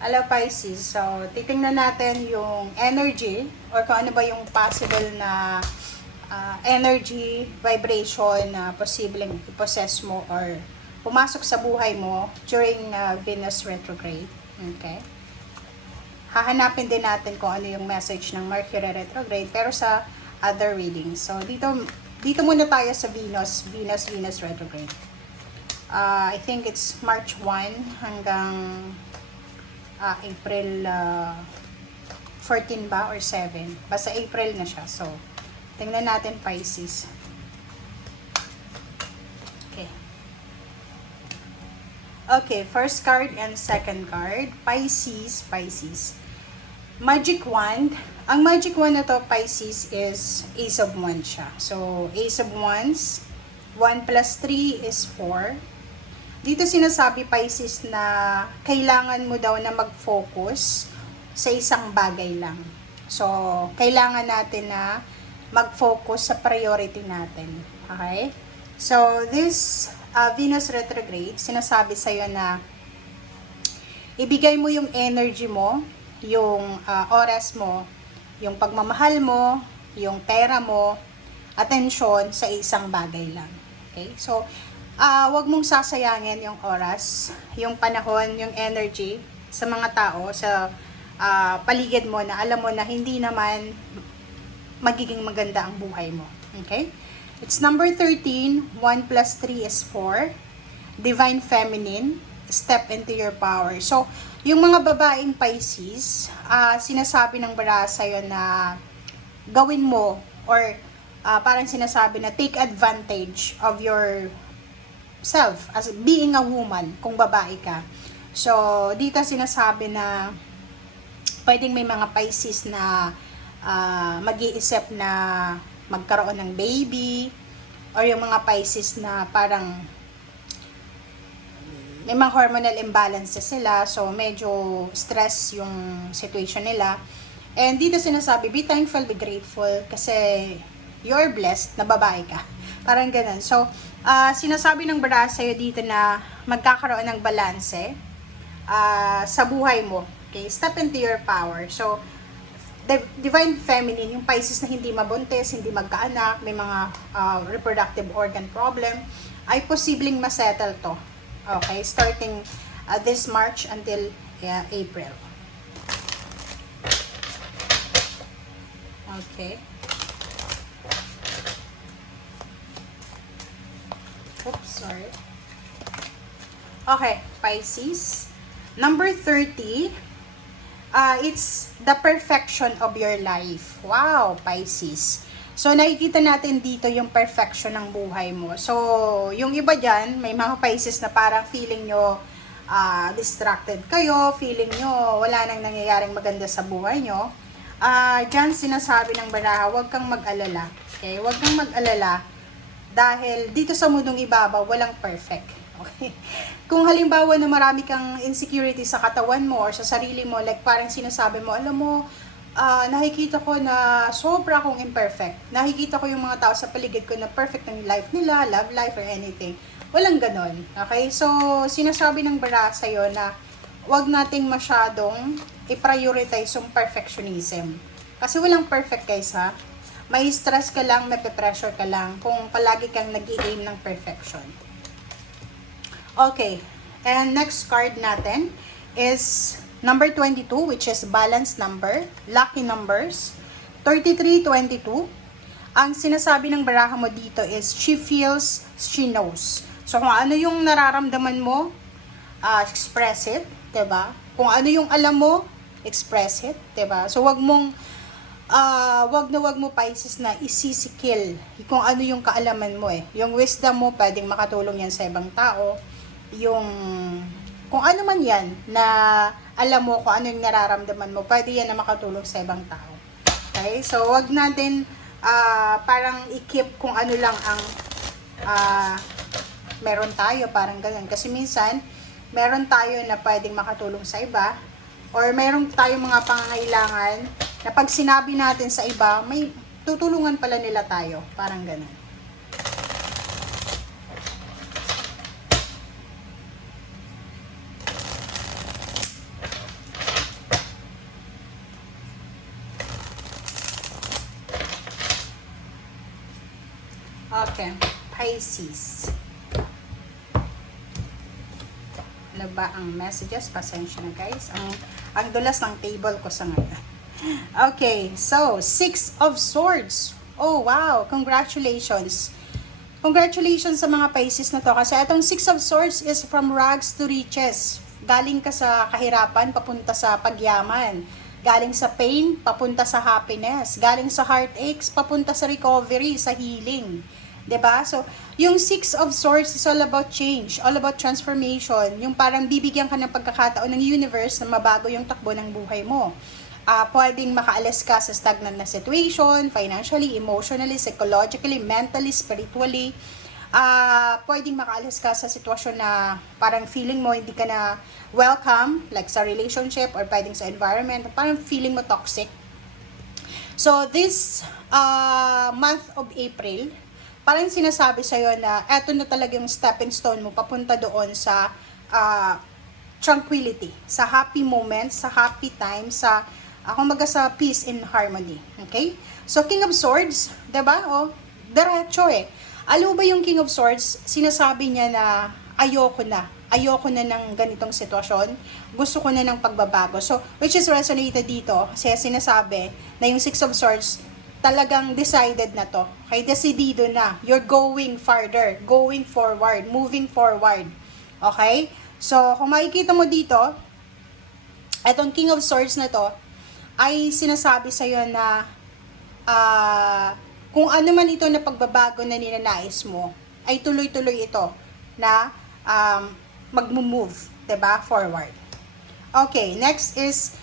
Hello Pisces. So, titingnan natin yung energy or kung ano ba yung possible na energy, vibration na posibleng i-possess mo or pumasok sa buhay mo during Venus retrograde. Okay? Hahanapin din natin kung ano yung message ng Mercury retrograde pero sa other readings. So, dito muna tayo sa Venus retrograde. I think it's March 1 hanggang April 14 ba or 7. Basta April na siya. So, tingnan natin Pisces. Okay. Okay, first card and second card. Pisces. Magic Wand. Ang Magic Wand na to, Pisces, is Ace of Wands siya. So, Ace of Wands. 1 plus 3 is 4. Dito sinasabi Pisces na kailangan mo daw na mag-focus sa isang bagay lang. So, kailangan natin na mag-focus sa priority natin. Okay? So, this Venus retrograde, sinasabi sa'yo na ibigay mo yung energy mo, yung oras mo, yung pagmamahal mo, yung pera mo, atensyon sa isang bagay lang. Okay? So, wag mong sasayangin yung oras, yung panahon, yung energy sa mga tao, sa paligid mo na alam mo na hindi naman magiging maganda ang buhay mo. Okay? It's number 13. 1 plus 3 is 4. Divine Feminine. Step into your power. So, yung mga babaeng Pisces, sinasabi ng bara sa'yo na gawin mo or parang sinasabi na take advantage of your self as being a woman kung babae ka. So, dito sinasabi na pwedeng may mga Pisces na mag-iisip na magkaroon ng baby or yung mga Pisces na parang may mga hormonal imbalances sila, so medyo stress yung situation nila. And dito sinasabi, be thankful, be grateful kasi you're blessed na babae ka. Parang ganun. So, sinasabi ng bara sa'yo dito na magkakaroon ng balanse sa buhay mo. Okay? Step into your power. So, the Divine Feminine, yung Pisces na hindi mabuntis, hindi magkaanak, may mga reproductive organ problem, ay posibleng masettle to. Okay? Starting this March until April. Okay. Oops, sorry. Okay, Pisces. Number 30. It's the perfection of your life. Wow, Pisces. So, nakikita natin dito yung perfection ng buhay mo. So, yung iba dyan, may mga Pisces na parang feeling nyo distracted kayo, feeling nyo wala nang nangyayaring maganda sa buhay nyo. Dyan sinasabi ng baraha, huwag kang mag-alala. Okay? Huwag kang mag-alala. Dahil dito sa mundong ibabaw, walang perfect. Okay? Kung halimbawa na marami kang insecurity sa katawan mo or sa sarili mo, like parang sinasabi mo, alam mo, nakikita ko na sobra akong imperfect. Nakikita ko yung mga tao sa paligid ko na perfect ang life nila, love life or anything. Walang ganon. Okay? So, sinasabi ng bara sa'yo na wag nating masyadong i-prioritize yung perfectionism. Kasi walang perfect guys ha. May stress ka lang, may pressure ka lang kung palagi kang nag-i-aim ng perfection. Okay. And next card natin is number 22, which is balance number, lucky numbers, 33, 22. Ang sinasabi ng baraha mo dito is, she feels, she knows. So, kung ano yung nararamdaman mo, express it, diba? Kung ano yung alam mo, express it, diba? So, wag mo Pisces na isisikil kung ano yung kaalaman mo eh. Yung wisdom mo, pwedeng makatulong yan sa ibang tao. Yung, kung ano man yan, na alam mo kung ano yung nararamdaman mo, pwede yan na makatulong sa ibang tao. Okay? So, wag natin parang i-keep kung ano lang ang meron tayo, parang ganun. Kasi minsan, meron tayo na pwedeng makatulong sa iba, or meron tayong mga pangangailangan na pag sinabi natin sa iba, may tutulungan pala nila tayo. Parang ganun. Okay, Pisces. Ano ba ang messages? Pasensya na guys. Ang dulas ng table ko sa ngayon. Okay, so, 6 of Swords. Oh, wow. Congratulations. Congratulations sa mga Pisces na to. Kasi itong 6 of Swords is from rags to riches. Galing ka sa kahirapan, papunta sa pagyaman. Galing sa pain, papunta sa happiness. Galing sa heartaches, papunta sa recovery, sa healing. 'Di ba? So, yung 6 of Swords is all about change, all about transformation. Yung parang bibigyan ka ng pagkakataon ng universe na mabago yung takbo ng buhay mo. Pwedeng makaalis ka sa stagnant na situation, financially, emotionally, psychologically, mentally, spiritually. Pwedeng makaalis ka sa sitwasyon na parang feeling mo hindi ka na welcome, like sa relationship or pwedeng sa environment, parang feeling mo toxic. So, this month of April, parang sinasabi sa'yo na eto na talaga yung stepping stone mo papunta doon sa tranquility, sa happy moments, sa happy times, sa kumbaga sa peace and harmony. Okay? So, King of Swords, diba? O, diretso eh. Alam mo ba yung King of Swords, sinasabi niya na ayoko na ng ganitong sitwasyon, gusto ko na ng pagbabago. So, which is resonated dito, kasi sinasabi na yung 6 of Swords, talagang decided na to. Okay, decidido na. You're going farther, going forward, moving forward. Okay? So, kung makikita mo dito, etong King of Swords na to, ay sinasabi sa'yo na kung ano man ito na pagbabago na ninanais mo, ay tuloy-tuloy ito na mag-move, diba? Forward. Okay, next is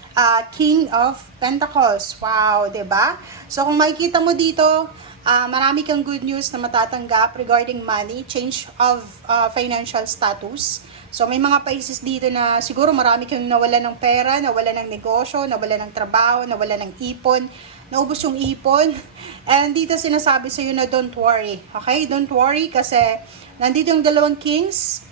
King of Pentacles. Wow, 'di ba? So kung makikita mo dito, marami kang good news na matatanggap regarding money, change of financial status. So may mga Pisces dito na siguro marami kang nawala ng pera, nawala ng negosyo, nawala ng trabaho, nawala ng ipon, naubos yung ipon. And dito sinasabi sa iyo na don't worry. Okay? Don't worry kasi nandito yung dalawang kings,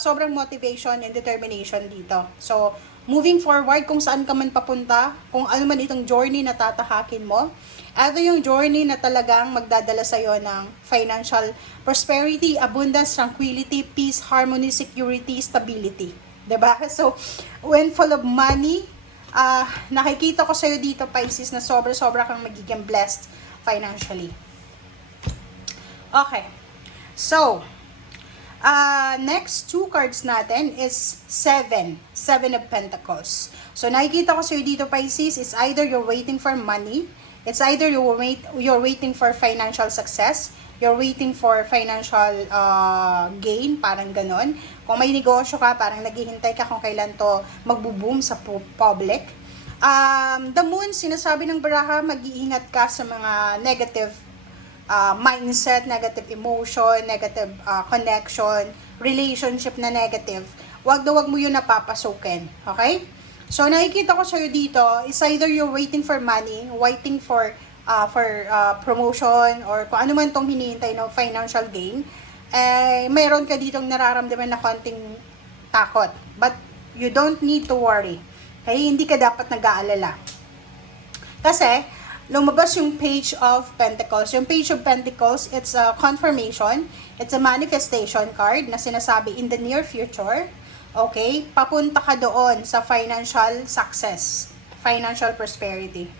sobrang motivation and determination dito. So moving forward, kung saan ka man papunta, kung ano man itong journey na tatahakin mo, ito yung journey na talagang magdadala sa'yo ng financial prosperity, abundance, tranquility, peace, harmony, security, stability. 'Di ba? So, when full of money, nakikita ko sa'yo dito, Pisces, na sobra-sobra kang magiging blessed financially. Okay. So, next two cards natin is 7 of Pentacles. So nakikita ko sa'yo dito, Pisces, is either you're waiting for money, it's either you're waiting for financial success, you're waiting for financial gain, parang ganon. Kung may negosyo ka, parang naghihintay ka kung kailan to magbo-boom sa public. The moon, sinasabi ng baraha, mag-iingat ka sa mga negative mindset, negative emotion, negative connection, relationship na negative. Wag mo yun napapasukin. Okay? So, nakikita ko sa'yo dito, is either you're waiting for money, waiting for promotion, or kung ano man tong hinihintay ng financial gain, mayroon ka ditong nararamdaman na konting takot. But, you don't need to worry. Okay? Hindi ka dapat nag-aalala. Kasi, lumabas yung Page of Pentacles. Yung Page of Pentacles, it's a confirmation, it's a manifestation card na sinasabi in the near future. Okay, papunta ka doon sa financial success, financial prosperity.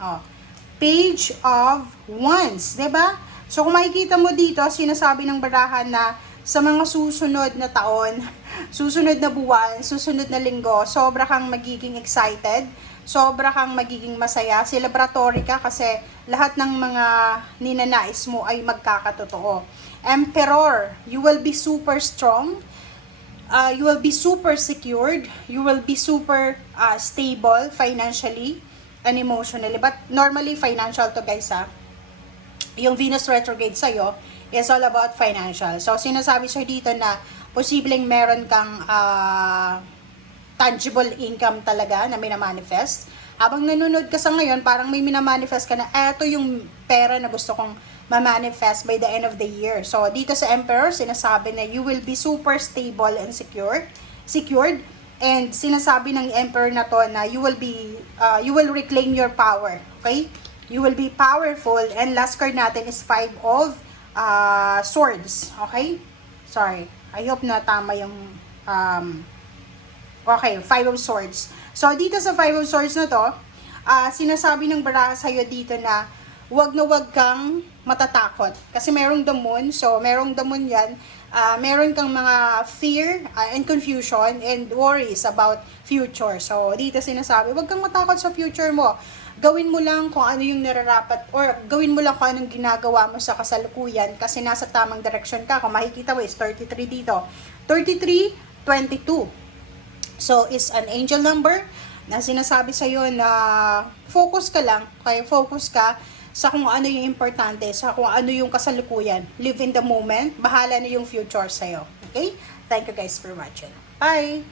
Page of Wands, 'di ba? So kung makikita mo dito, sinasabi ng barahan na sa mga susunod na taon, susunod na buwan, susunod na linggo, sobra kang magiging excited, sobra kang magiging masaya, celebratory ka kasi lahat ng mga ninanais mo ay magkakatotoo. Emperor, you will be super strong. You will be super secured, you will be super stable financially and emotionally. But normally, financial to guys yung Venus retrograde sa'yo is all about financial. So, sinasabi sa'yo dito na posibleng meron kang tangible income talaga na minamanifest. Habang nanonood ka sa ngayon, parang may minamanifest ka na eto yung pera na gusto kong ma-manifest by the end of the year. So, dito sa Emperor, sinasabi na you will be super stable and secured. And sinasabi ng Emperor na to na you will reclaim your power. Okay? You will be powerful. And last card natin is 5 of swords. Okay? Sorry. I hope na tama yung okay, Five of Swords. So, dito sa Five of Swords na to, sinasabi ng baraha sa'yo dito na wag kang matatakot. Kasi merong the moon. So, merong the moon yan. Meron kang mga fear and confusion and worries about future. So, dito sinasabi, wag kang matakot sa future mo. Gawin mo lang kung ano yung nararapat or gawin mo lang kung anong ginagawa mo sa kasalukuyan kasi nasa tamang direction ka. Kung makikita mo is 33 dito. 33, 22. So, is an angel number na sinasabi sa'yo na focus ka lang, okay? Focus ka sa kung ano yung importante, sa kung ano yung kasalukuyan. Live in the moment, bahala na yung future sa'yo. Okay? Thank you guys for watching. Bye!